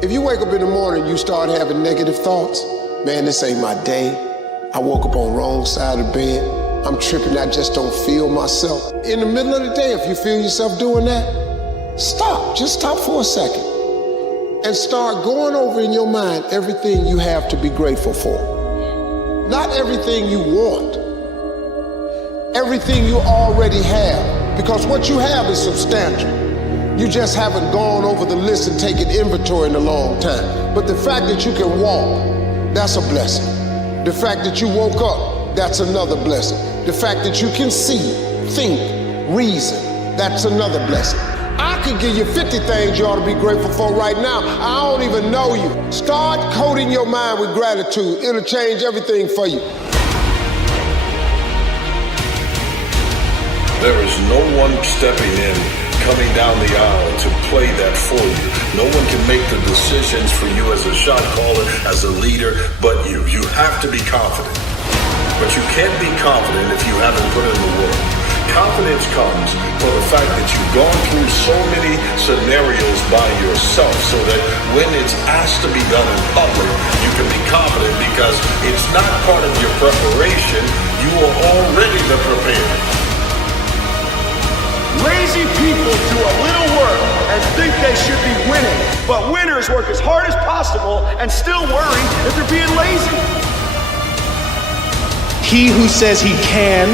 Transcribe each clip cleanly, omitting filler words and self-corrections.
If you wake up in the morning and you start having negative thoughts, man, this ain't my day. I woke up on the wrong side of the bed. I'm tripping, I just don't feel myself. In the middle of the day, if you feel yourself doing that, stop. Just stop for a second and start going over in your mind everything you have to be grateful for. Not everything you want, everything you already have, because what you have is substantial. You just haven't gone over the list and taken inventory in a long time. But the fact that you can walk, that's a blessing. The fact that you woke up, that's another blessing. The fact that you can see, think, reason, that's another blessing. I could give you 50 things you ought to be grateful for right now. I don't even know you. Start coating your mind with gratitude. It'll change everything for you. There is no one stepping in, coming down the aisle to play that for you. No one can make the decisions for you as a shot caller, as a leader, but you. You have to be confident. But you can't be confident if you haven't put in the work. Confidence comes for the fact that you've gone through so many scenarios by yourself so that when it's asked to be done in public, you can be confident because it's not part of your preparation. You are already the prepared. Lazy people do a little work and think they should be winning, but winners work as hard as possible and still worry if they're being lazy. He who says he can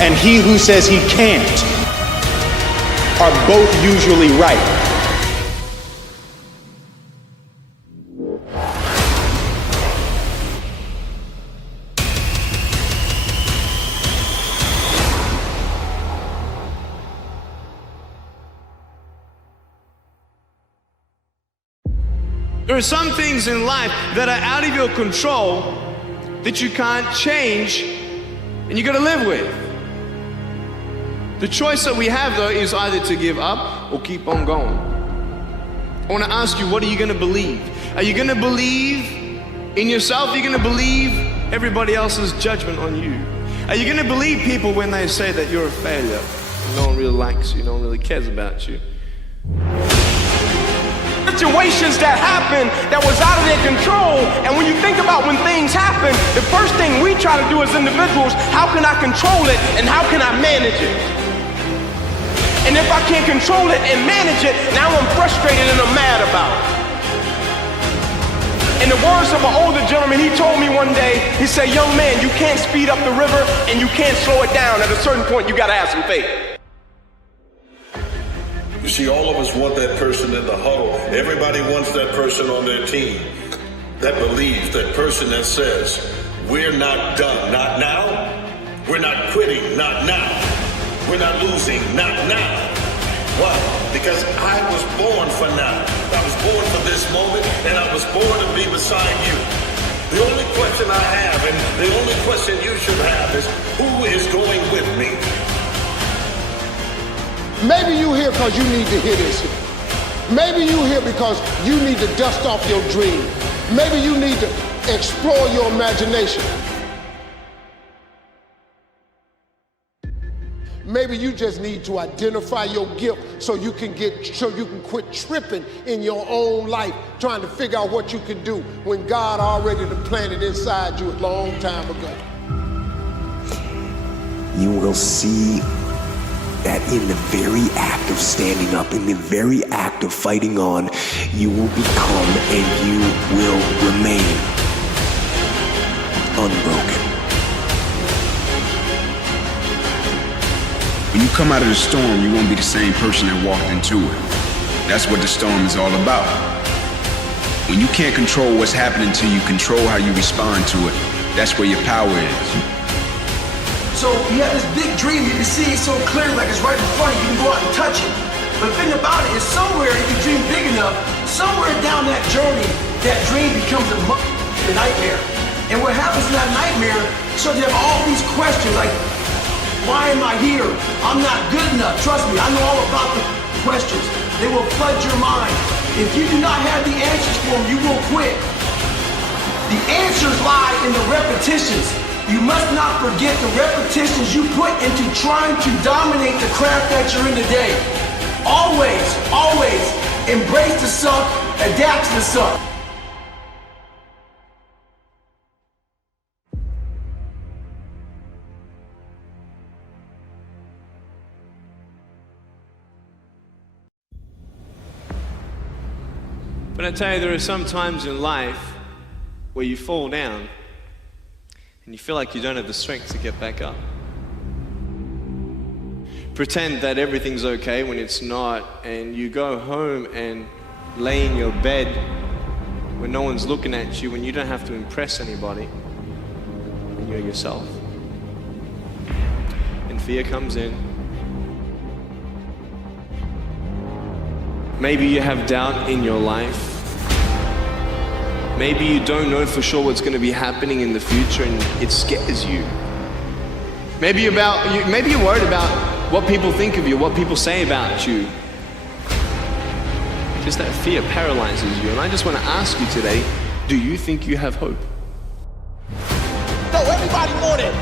and he who says he can't are both usually right. There are some things in life that are out of your control that you can't change and you gotta live with. The choice that we have though is either to give up or keep on going. I wanna ask you, what are you gonna believe? Are you gonna believe in yourself? Are you gonna believe everybody else's judgment on you? Are you gonna believe people when they say that you're a failure? No one really likes you, no one really cares about you. Situations that happen that was out of their control, and when you think about when things happen, the first thing we try to do as individuals, how can I control it and how can I manage it? And if I can't control it and manage it, now I'm frustrated and I'm mad about it. In the words of an older gentleman, he told me one day, he said, young man, you can't speed up the river and you can't slow it down. At a certain point, you gotta have some faith. You see, all of us want that person in the huddle. Everybody wants that person on their team that believes, that person that says, we're not done, not now. We're not quitting, not now. We're not losing, not now. Why? Because I was born for now. I was born for this moment, and I was born to be beside you. The only question I have, and the only question you should have is, who is going with me? Maybe you here because you need to hear this. Maybe you here because you need to dust off your dream. Maybe you need to explore your imagination. Maybe you just need to identify your gift so you can quit tripping in your own life, trying to figure out what you can do when God already planted inside you a long time ago. You will see that in the very act of standing up, in the very act of fighting on, you will become and you will remain unbroken. When you come out of the storm, you won't be the same person that walked into it. That's what the storm is all about. When you can't control what's happening to you, control how you respond to it. That's where your power is. So you have this big dream, you can see it so clear, like it's right in front of you, you can go out and touch it. But the thing about it is somewhere, if you dream big enough, somewhere down that journey, that dream becomes a nightmare. And what happens in that nightmare, so you have all these questions like, why am I here? I'm not good enough. Trust me, I know all about the questions. They will flood your mind. If you do not have the answers for them, you will quit. The answers lie in the repetitions. You must not forget the repetitions you put into trying to dominate the craft that you're in today. Always, always, embrace the suck, adapt to the suck. But I tell you, there are some times in life where you fall down and you feel like you don't have the strength to get back up. Pretend that everything's okay when it's not, and you go home and lay in your bed when no one's looking at you, when you don't have to impress anybody, and you're yourself. And fear comes in. Maybe you have doubt in your life. Maybe you don't know for sure what's going to be happening in the future and it scares you. Maybe you're worried about what people think of you, what people say about you. Just that fear paralyzes you. And I just want to ask you today, do you think you have hope? No, everybody want it.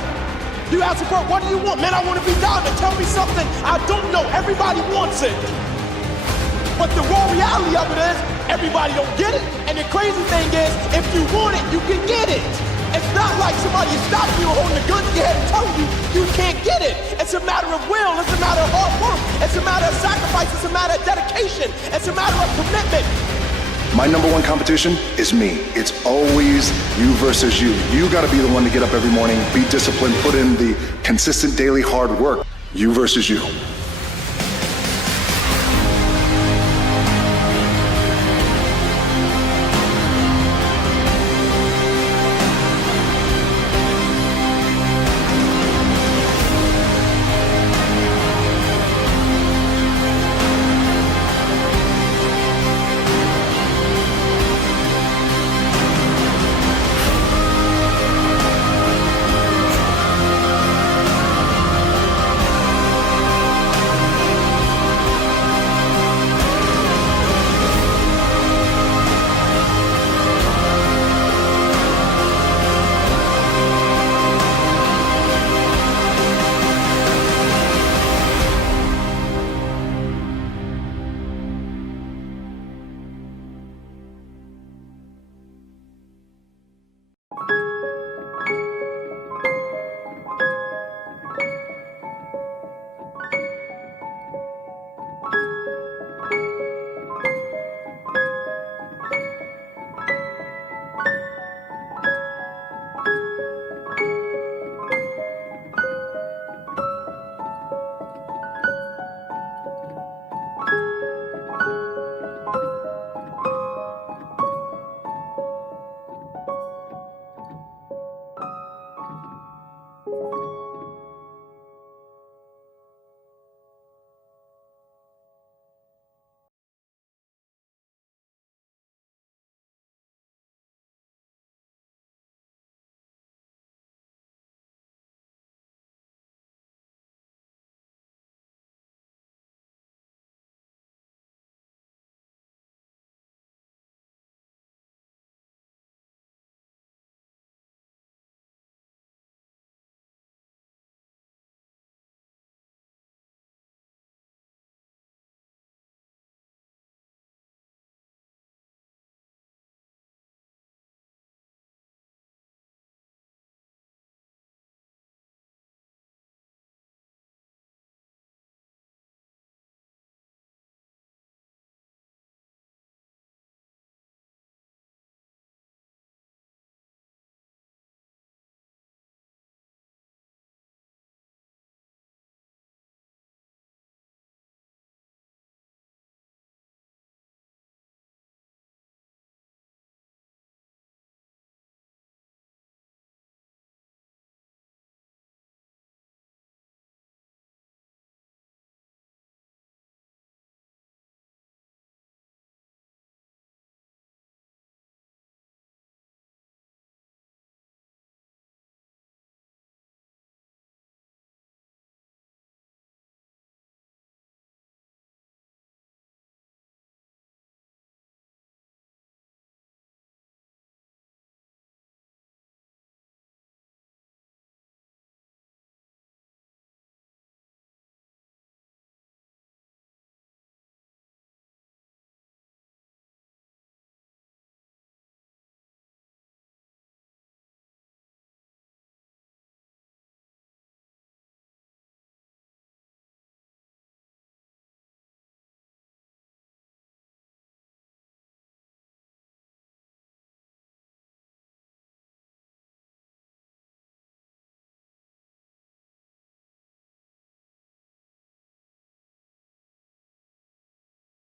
You ask for what do you want? Man, I want to be dominant. Tell me something I don't know. Everybody wants it. But the raw reality of it is, everybody don't get it. And the crazy thing is, if you want it, you can get it. It's not like somebody is stopping you holding a gun to your head and telling you you can't get it. It's a matter of will. It's a matter of hard work. It's a matter of sacrifice. It's a matter of dedication. It's a matter of commitment. My number one competition is me. It's always you versus you. You gotta be the one to get up every morning, be disciplined, put in the consistent daily hard work. You versus you.